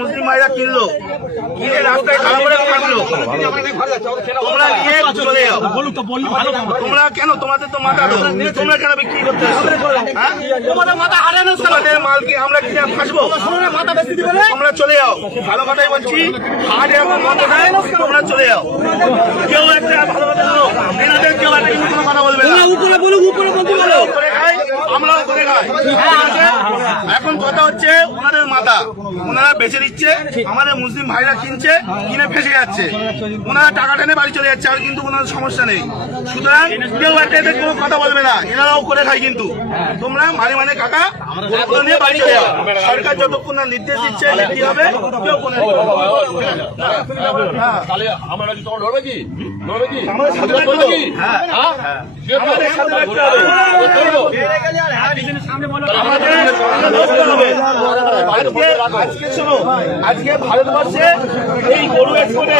মুসলিম ভাইরা কিনলো, কিনে রাস্তায় খারাপ করে কাটলো, তোমরা নিয়ে চলে যাও। তোমরা কেন, তোমাদের তো মাথা, তোমরা কেন বিক্রি করতে তোমাদের মাথা হারানো, তোমাদের মালকে আমরা কিনে ফাঁসবো, মাথা বেশি দিবে, তোমরা চলে যাও। ভালো কথাই বলছি, হাট এরকম মত দেয়, তোমরা চলে যাও। কেউ একটা ভালো কথা বলো, এনাদের কেউ একটা কিন্তু কোনো কথা বলবে না। উপরে বলো, উপরে বলতে বলো, করে খাই, আমরাও করে খাই। এখন কথা হচ্ছে ওনাদের মাথা ওনারা বেঁচে দিচ্ছে, আমাদের মুসলিম ভাইরা কিনছে, কিনে ফেসে যাচ্ছে, ওনারা টাকা টেনে বাড়ি চলে যাচ্ছে, আর কিন্তু ওনার সমস্যা নেই। সুতরাং কেউ একটা এদের কোনো কথা বলবে না, এনারাও করে খায়। কিন্তু তোমরা মানে কাকা নিয়ে বাড়ি চলে যাও। সরকার যতক্ষণ না নির্দেশ দিচ্ছে কি হবে, কেউ কোনো আজকে ভারতবর্ষে এই গরু এক্সপোর্টে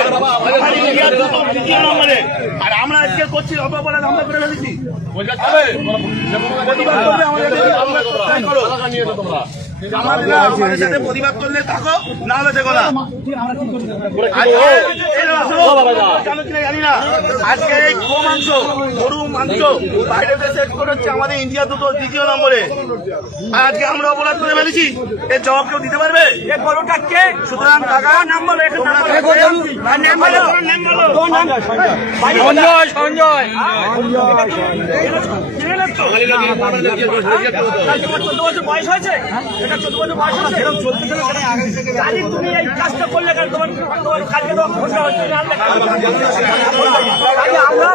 দ্বিতীয় নম্বরে, আর আমরা আজকে করছি অপরাধ, আমরা করে ফেলেছি। আমাদের সাথে প্রতিবাদ করলে থাকো, না হলে দেখো না। জানি না আজকে এই গো মাংস, গরু মাংস বাইরের দেশে এক্সপোর্ট হচ্ছে, আমাদের ইন্ডিয়া দুটো দ্বিতীয় নম্বরে। আর আজকে আমরা অপরাধ করে ফেলেছি, এর জবাব কেউ দিতে পারবে? সুতরাং টাকা নাম বলো, সঞ্জয় 14 বছর বয়স হয়েছে, এটা 14 বছর বয়স হয়েছে, তুমি এই কাজটা করলে কেন? তোমার কাজকে তো ঘোষণা হচ্ছে না। আমরা